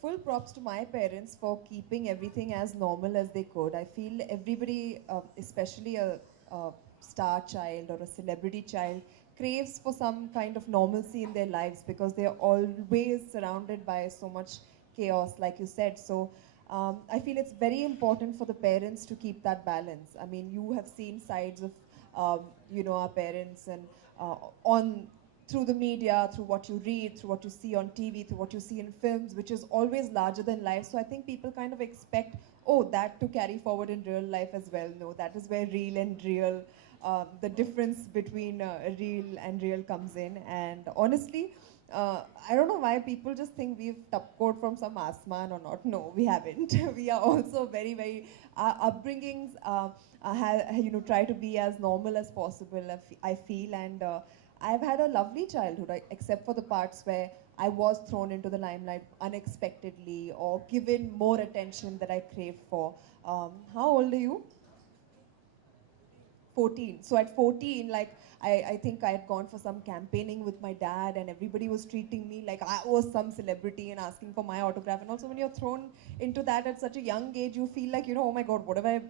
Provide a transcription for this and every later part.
full props to my parents for keeping everything as normal as they could. I feel everybody, especially a star child or a celebrity child, craves for some kind of normalcy in their lives because they are always surrounded by so much chaos, like you said. So I feel it's very important for the parents to keep that balance. I mean, you have seen sides of, our parents and on through the media, through what you read, through what you see on TV, through what you see in films, which is always larger than life. So I think people kind of expect, oh, that to carry forward in real life as well. No, that is where real and real, the difference between real and real comes in. And honestly, I don't know why people just think we've tapcode from some asman or not. No, we haven't. We are also very, very, our upbringings, try to be as normal as possible, I feel. And I've had a lovely childhood, except for the parts where I was thrown into the limelight unexpectedly or given more attention that I craved for. How old are you? 14. So at 14, like, I think I had gone for some campaigning with my dad and everybody was treating me like I was some celebrity and asking for my autograph. And also when you're thrown into that at such a young age, you feel like, oh my God, what have I,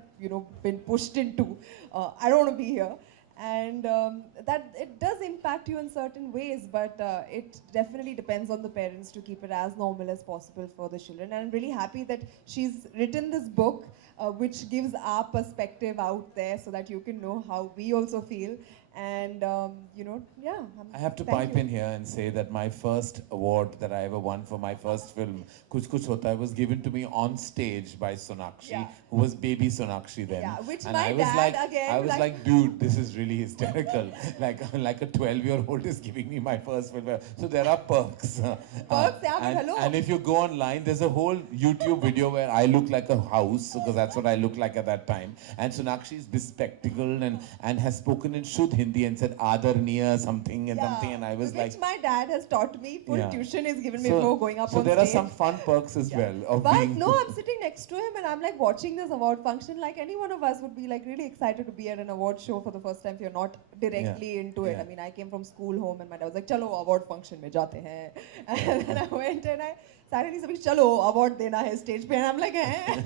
been pushed into? I don't want to be here. And that it does impact you in certain ways, but it definitely depends on the parents to keep it as normal as possible for the children. And I'm really happy that she's written this book, which gives our perspective out there so that you can know how we also feel. And, yeah. I have to Thank pipe you. in here and say that my first award that I ever won for my first film, Kuch Kuch Hota Hai, was given to me on stage by Sonakshi, Yeah. who was baby Sonakshi then. Yeah, which and my I was dad like, again, I was like- like, dude, this is really hysterical. like a 12-year-old is giving me my first film. So there are perks. Perks, yeah, but hello. And if you go online, there's a whole YouTube video where I look like a house, because that's what I looked like at that time. And Sonakshi is bespectacled and has spoken in Shuddh Hindi and said Adarniya something and something, and I was which like, my dad has taught me. Full Yeah. tuition is given me so, before going up so on there stage. are some fun perks as well of But being. no, I'm sitting next to him and I'm like watching this award function. Like any one of us would be like really excited to be at an award show for the first time if you're not directly into it. Yeah. I mean, I came from school home and my dad was like, "Chalo award function mein jate hain." And then I went and I suddenly said, "Chalo award dena hai stage pe." And I'm like, "Eh,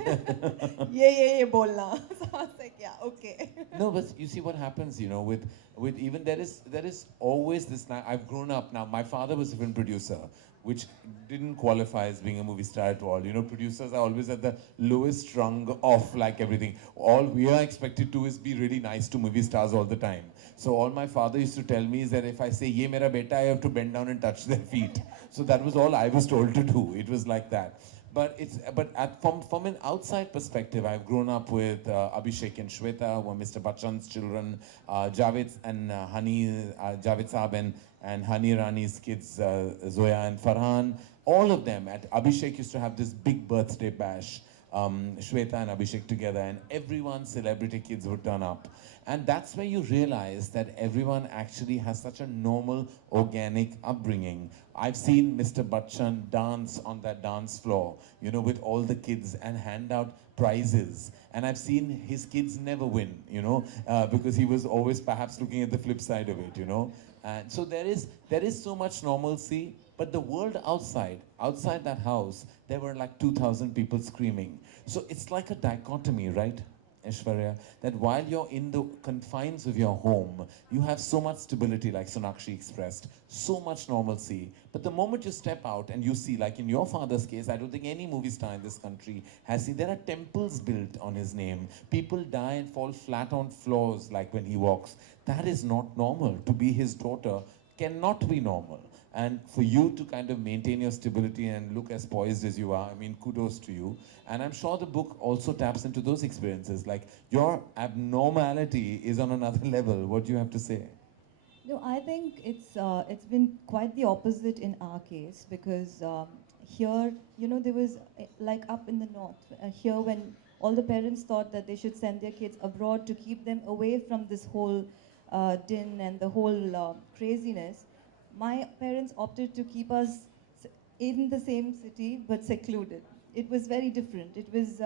ye bolna." So I was like, "Yeah, okay." No, but you see what happens, with even there is always this. I've grown up now. My father was a film producer, which didn't qualify as being a movie star at all. Producers are always at the lowest rung of like everything. All we are expected to is be really nice to movie stars all the time. So all my father used to tell me is that if I say "Ye mera beta," I have to bend down and touch their feet. So that was all I was told to do. It was like that. From an outside perspective, I've grown up with Abhishek and Shweta, who are Mr. Bachchan's children, Javed and Javed Saab and Hani Rani's kids, Zoya and Farhan. All of them. Abhishek used to have this big birthday bash. Shweta and Abhishek together, and everyone's celebrity kids would turn up. And that's where you realize that everyone actually has such a normal, organic upbringing. I've seen Mr. Bachchan dance on that dance floor, with all the kids and hand out prizes. And I've seen his kids never win, because he was always perhaps looking at the flip side of it, And so there is so much normalcy. But the world outside that house, there were like 2,000 people screaming. So it's like a dichotomy, right, Aishwarya? That while you're in the confines of your home, you have so much stability, like Sonakshi expressed, so much normalcy. But the moment you step out and you see, like in your father's case, I don't think any movie star in this country has seen, there are temples built on his name. People die and fall flat on floors, like when he walks. That is not normal. To be his daughter cannot be normal. And for you to kind of maintain your stability and look as poised as you are, I mean, kudos to you. And I'm sure the book also taps into those experiences. Like, your abnormality is on another level. What do you have to say? No, I think it's been quite the opposite in our case because here, there was like up in the north, here when all the parents thought that they should send their kids abroad to keep them away from this whole din and the whole craziness. My parents opted to keep us in the same city but secluded. It was very different. It was,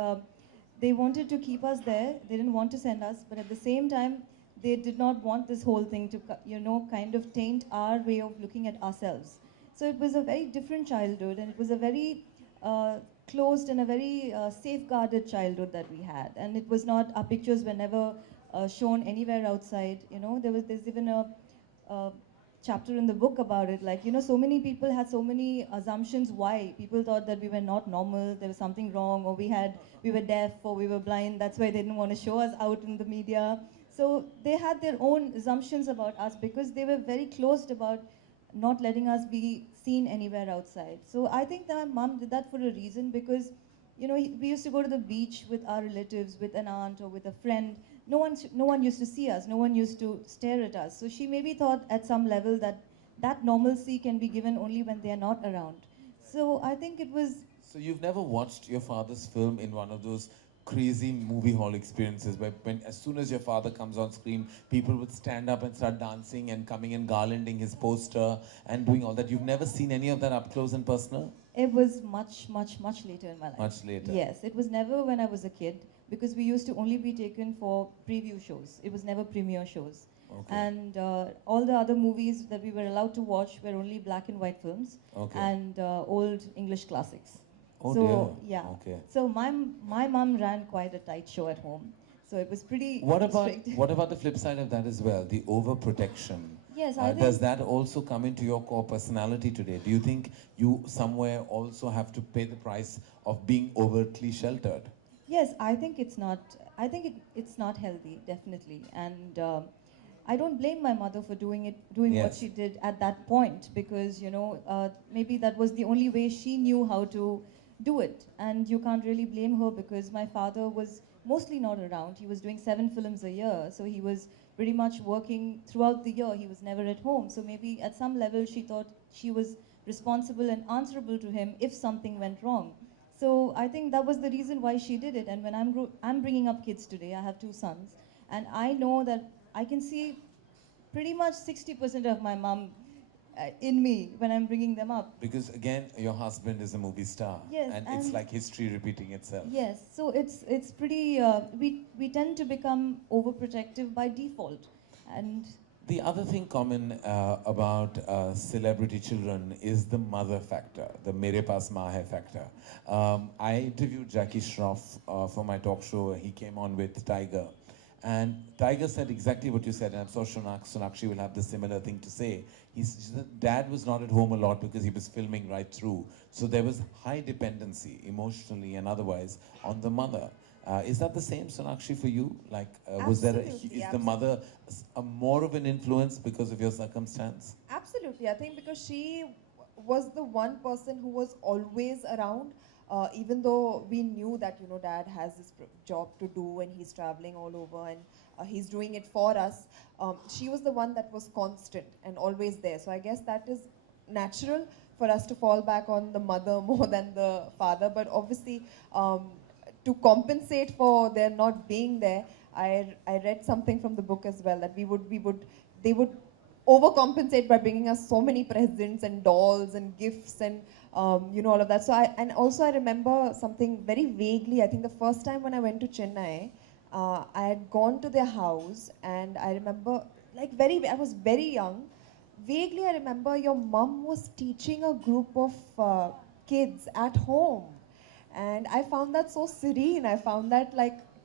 they wanted to keep us there. They didn't want to send us, but at the same time, they did not want this whole thing to, kind of taint our way of looking at ourselves. So it was a very different childhood, and it was a very closed and a very safeguarded childhood that we had. And it was not, our pictures were never shown anywhere outside. You know, there's even a chapter in the book about it. Like, you know, so many people had so many assumptions why. People thought that we were not normal, there was something wrong, or we were deaf, or we were blind. That's why they didn't want to show us out in the media. So they had their own assumptions about us because they were very closed about not letting us be seen anywhere outside. So I think that my mom did that for a reason because, you know, we used to go to the beach with our relatives, with an aunt or with a friend. No one used to see us. No one used to stare at us. So she maybe thought at some level that that normalcy can be given only when they are not around. So I think it was. So you've never watched your father's film in one of those crazy movie hall experiences where as soon as your father comes on screen, people would stand up and start dancing and coming and garlanding his poster and doing all that. You've never seen any of that up close and personal? It was much later in my life. Much later. Yes, it was never when I was a kid because we used to only be taken for preview shows. It was never premiere shows. Okay. And all the other movies that we were allowed to watch were only black and white films and old English classics. Oh so, dear. Yeah. Okay. So my mom ran quite a tight show at home. So it was pretty strict. What about the flip side of that as well? The overprotection. Yes, I think. Does that also come into your core personality today? Do you think you somewhere also have to pay the price of being overtly sheltered? Yes, I think it's not. I think it's not healthy, definitely, and I don't blame my mother for doing what Yes. she did at that point because maybe that was the only way she knew how to do it, and you can't really blame her because my father was mostly not around. He was doing 7 films a year, so he was pretty much working throughout the year. He was never at home, so maybe at some level she thought she was responsible and answerable to him if something went wrong. So I think that was the reason why she did it. And when I'm bringing up kids today, I have 2 sons, and I know that I can see pretty much 60% of my mom in me when I'm bringing them up. Because again, your husband is a movie star, Yes, and it's and- like history repeating itself. Yes, so it's pretty. We tend to become overprotective by default, and The other thing common about celebrity children is the mother factor, the mere paas maa hai factor. I interviewed Jackie Shroff for my talk show. He came on with Tiger. And Tiger said exactly what you said, and I'm sure Sonakshi will have the similar thing to say. He said dad was not at home a lot because he was filming right through. So there was high dependency, emotionally and otherwise, on the mother. Is that the same, Sonakshi, for you? Like, was there Absolutely, is the mother more of an influence because of your circumstance? Absolutely. I think because she was the one person who was always around, even though we knew that, dad has this job to do and he's traveling all over and he's doing it for us. She was the one that was constant and always there. So I guess that is natural for us to fall back on the mother more than the father. But obviously, to compensate for their not being there, I read something from the book as well that they would overcompensate by bringing us so many presents and dolls and gifts and all of that. So I remember something very vaguely. I think the first time when I went to Chennai, I had gone to their house and I remember I was very young. Vaguely I remember your mum was teaching a group of kids at home. And I found that so serene. I found that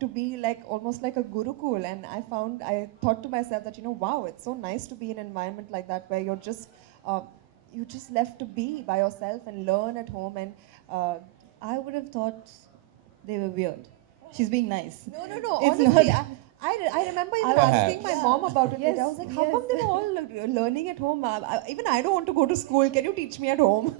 to be almost like a gurukul. And I thought to myself that, wow, it's so nice to be in an environment like that where you're just left to be by yourself and learn at home. And I would have thought they were weird. She's being nice. no. It's Honestly, not- I remember even Perhaps. asking my mom about it. Yes, I was like, how yes. come they were all learning at home? Even I don't want to go to school. Can you teach me at home?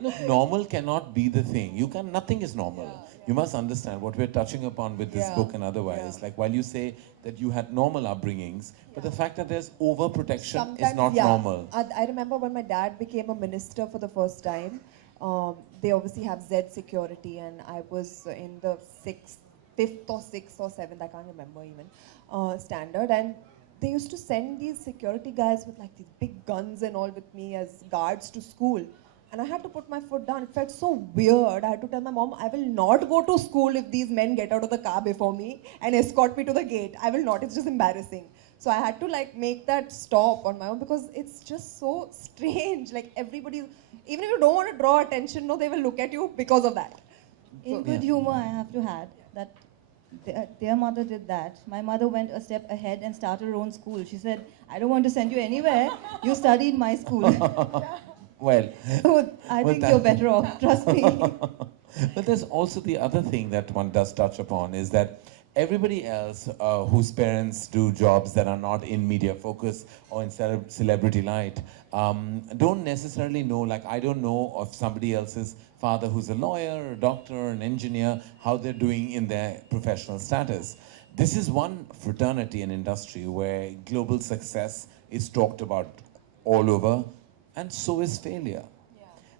Look, normal cannot be the thing. Nothing is normal. You must understand what we're touching upon with this Yeah, book and otherwise. yeah. Like while you say that you had normal upbringings, but the fact that there's overprotection is Sometimes, not yeah. normal. I remember when my dad became a minister for the first time, they obviously have Z security, and I was in the fifth or sixth or seventh, I can't remember even, standard. And they used to send these security guys with these big guns and all with me as guards to school. And I had to put my foot down. It felt so weird. I had to tell my mom, I will not go to school if these men get out of the car before me and escort me to the gate. I will not. It's just embarrassing. So I had to like make that stop on my own because it's just so strange. Like everybody, even if you don't want to draw attention, no, they will look at you because of that. In good humor, I have to add that their mother did that. My mother went a step ahead and started her own school. She said, I don't want to send you anywhere. You study in my school. Well, So I think you're better off, trust me. but there's also the other thing that one does touch upon is that everybody else whose parents do jobs that are not in media focus or in celebrity light don't necessarily know, like I don't know of somebody else's father who's a lawyer, a doctor, an engineer, how they're doing in their professional status. This is one fraternity and industry where global success is talked about all over, and so is failure.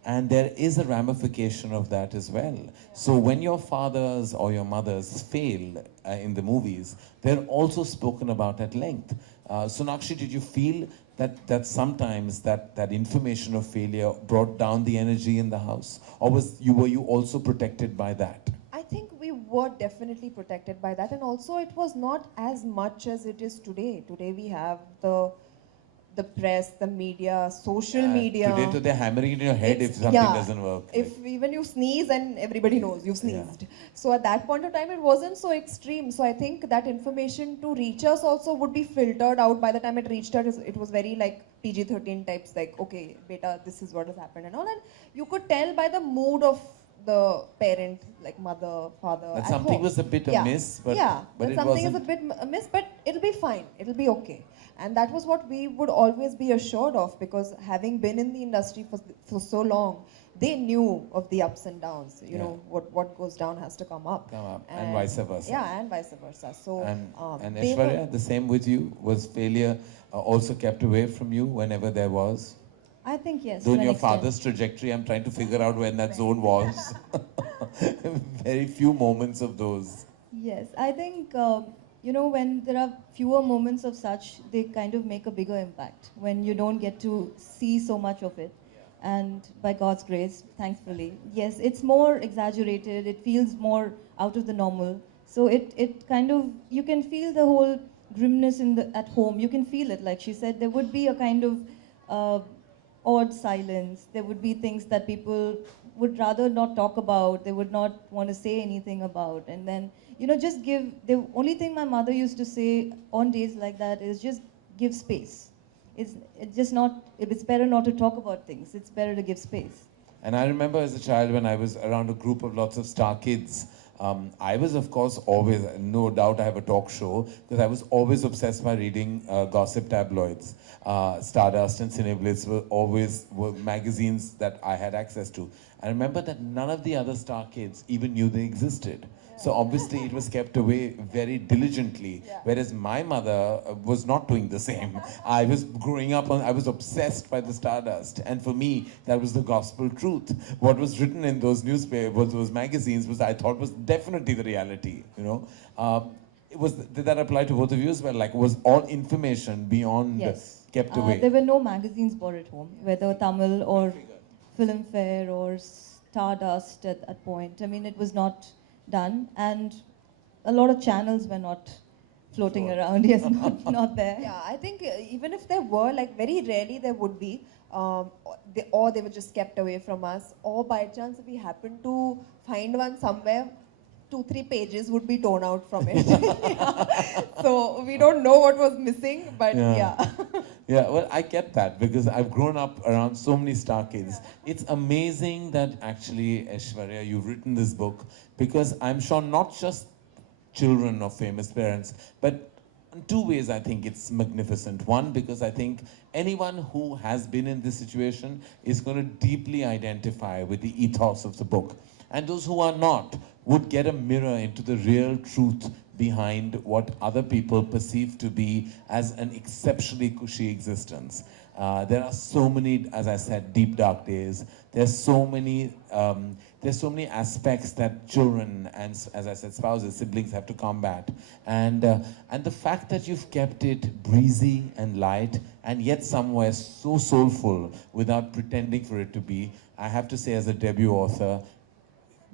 And there is a ramification of that as well. So when your fathers or your mothers fail in the movies, they're also spoken about at length. Sonakshi, did you feel that sometimes that information of failure brought down the energy in the house? Or were you also protected by that? I think we were definitely protected by that, and also it was not as much as it is today. Today we have the press, the media, social media. Today they're hammering it in your head if something doesn't work. If even you sneeze and everybody knows you sneezed. So at that point of time, it wasn't so extreme. So I think that information to reach us also would be filtered out. By the time it reached us, it was very like PG-13 types, like, okay, beta, this is what has happened and all. And you could tell by the mood of the parent, like mother, father. That at something home. was a bit amiss, but, but that it something wasn't. is a bit amiss, but it'll be fine. It'll be okay. And that was what we would always be assured of, because having been in the industry for so long, they knew of the ups and downs. You know, what goes down has to come up. And vice versa. Yeah, and vice versa. So, and Aishwarya, the same with you? Was failure also kept away from you whenever there was? I think yes. Though to in an your extent. father's trajectory, I'm trying to figure out when that zone was. Very few moments of those. Yes, I think, you know, when there are fewer moments of such, they kind of make a bigger impact when you don't get to see so much of it. And by God's grace, thankfully, yes, it's more exaggerated, it feels more out of the normal. So it kind of, you can feel the whole grimness at home, you can feel it. Like she said, there would be a kind of odd silence, there would be things that people would rather not talk about, they would not want to say anything about. And then, you know, just the only thing my mother used to say on days like that is just give space. It's just not, it's better not to talk about things, it's better to give space. And I remember as a child when I was around a group of lots of star kids, I was, of course, always, no doubt I have a talk show, because I was always obsessed by reading gossip tabloids. Stardust and Cineblitz were magazines that I had access to. I remember that none of the other star kids even knew they existed. So obviously it was kept away very diligently, whereas my mother was not doing the same. I was growing up I was obsessed by the Stardust, and for me that was the gospel truth. What was written in those newspapers, those magazines, was, I thought, was definitely the reality. You know, did that apply to both of you as well? Like, was all information beyond kept away? There were no magazines bought at home, whether Tamil or Filmfare or Stardust at point. I mean, it was not done, and a lot of channels were not floating around. Yes, not there. Yeah, I think even if there were, like very rarely there would be, or they were just kept away from us, or by chance if we happened to find one somewhere, 2-3 pages would be torn out from it. So we don't know what was missing, but yeah. Yeah, well, I get that because I've grown up around so many star kids. It's amazing that actually, Aishwarya, you've written this book, because I'm sure not just children of famous parents, but in two ways I think it's magnificent. One, because I think anyone who has been in this situation is going to deeply identify with the ethos of the book. And those who are not would get a mirror into the real truth behind what other people perceive to be as an exceptionally cushy existence. There are so many, as I said, deep dark days. There's so many aspects that children and, as I said, spouses, siblings have to combat. And the fact that you've kept it breezy and light, and yet somewhere so soulful without pretending for it to be, I have to say, as a debut author,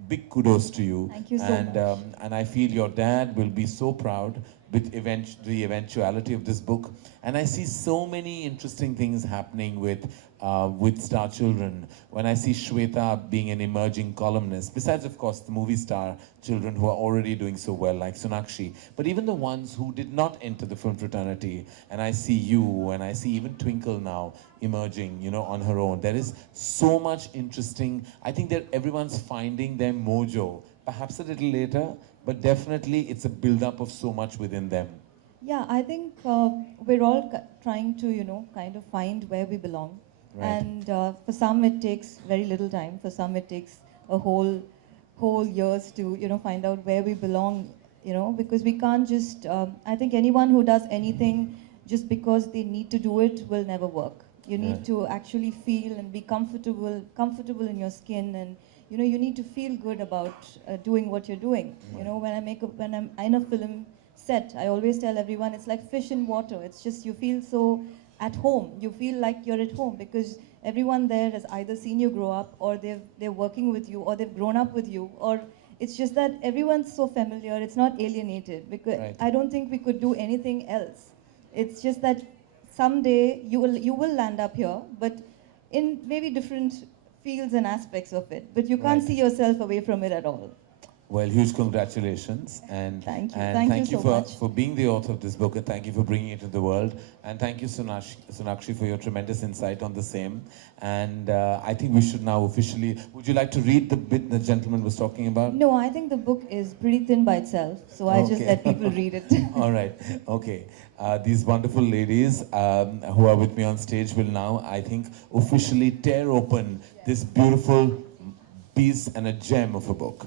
big kudos to you. Thank you so much. And I feel your dad will be so proud with the eventuality of this book, and I see so many interesting things happening with Star Children. When I see Shweta being an emerging columnist, besides of course the movie star children who are already doing so well, like Sonakshi, but even the ones who did not enter the film fraternity, and I see you, and I see even Twinkle now emerging, you know, on her own. There is so much interesting. I think that everyone's finding their mojo, perhaps a little later, but definitely it's a build-up of so much within them. Yeah, I think we're all trying to, kind of find where we belong. Right. And for some it takes very little time. For some it takes a whole years to, find out where we belong, because we can't just, I think anyone who does anything just because they need to do it will never work. You need Right. to actually feel and be comfortable in your skin, and you need to feel good about doing what you're doing. When I'm in a film set, I always tell everyone it's like fish in water. It's just you feel so at home. You feel like you're at home because everyone there has either seen you grow up, or they're working with you, or they've grown up with you, or it's just that everyone's so familiar. It's not alienated, because Right. I don't think we could do anything else. It's just that someday you will land up here, but in maybe different fields and aspects of it. But you can't Right. see yourself away from it at all. Well, huge congratulations, and Thank you. and Thank you so much. for being the author of this book, and thank you for bringing it to the world, and thank you, Sonakshi, for your tremendous insight on the same. And I think we should now officially. Would you like to read the bit the gentleman was talking about? No, I think the book is pretty thin by itself, so I just Okay. let people read it. All right. Okay. These wonderful ladies who are with me on stage will now, I think, officially tear open this beautiful piece and a gem of a book.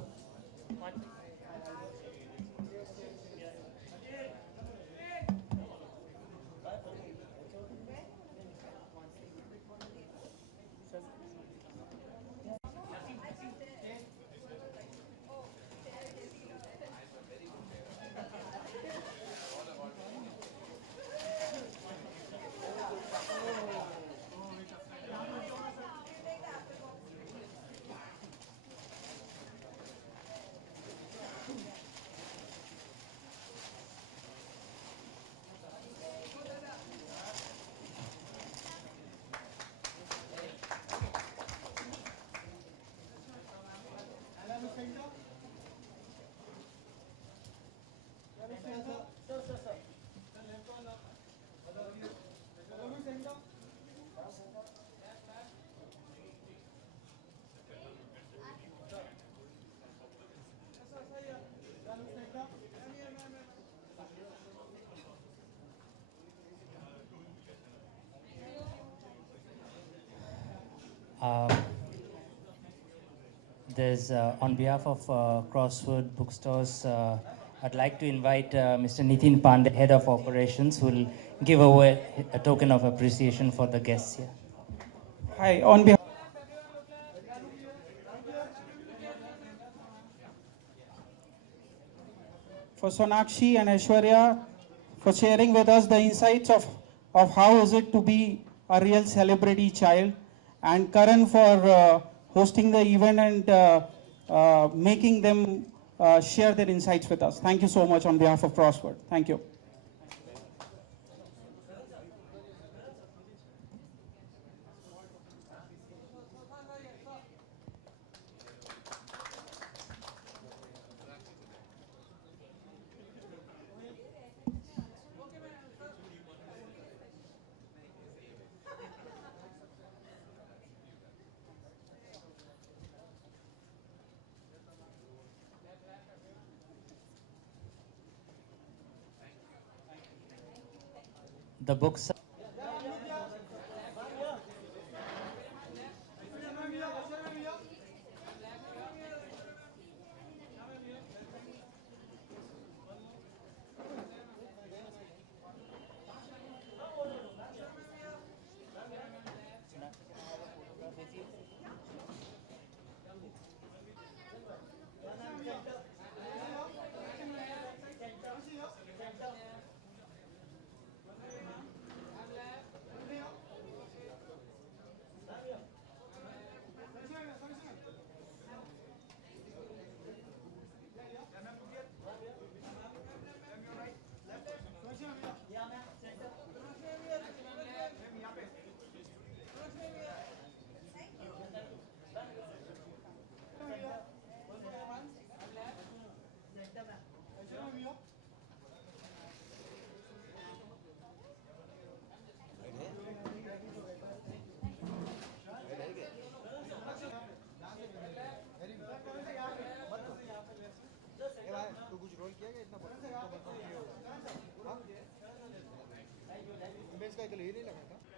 On behalf of Crossword Bookstores, I'd like to invite Mr. Nitin Pandey, Head of Operations, who will give away a token of appreciation for the guests here. Hi, on behalf for Sonakshi and Aishwarya for sharing with us the insights of how is it to be a real celebrity child, and Karan for hosting the event and making them share their insights with us. Thank you so much on behalf of Crossword. Thank you. The books. तो ये नहीं लगा था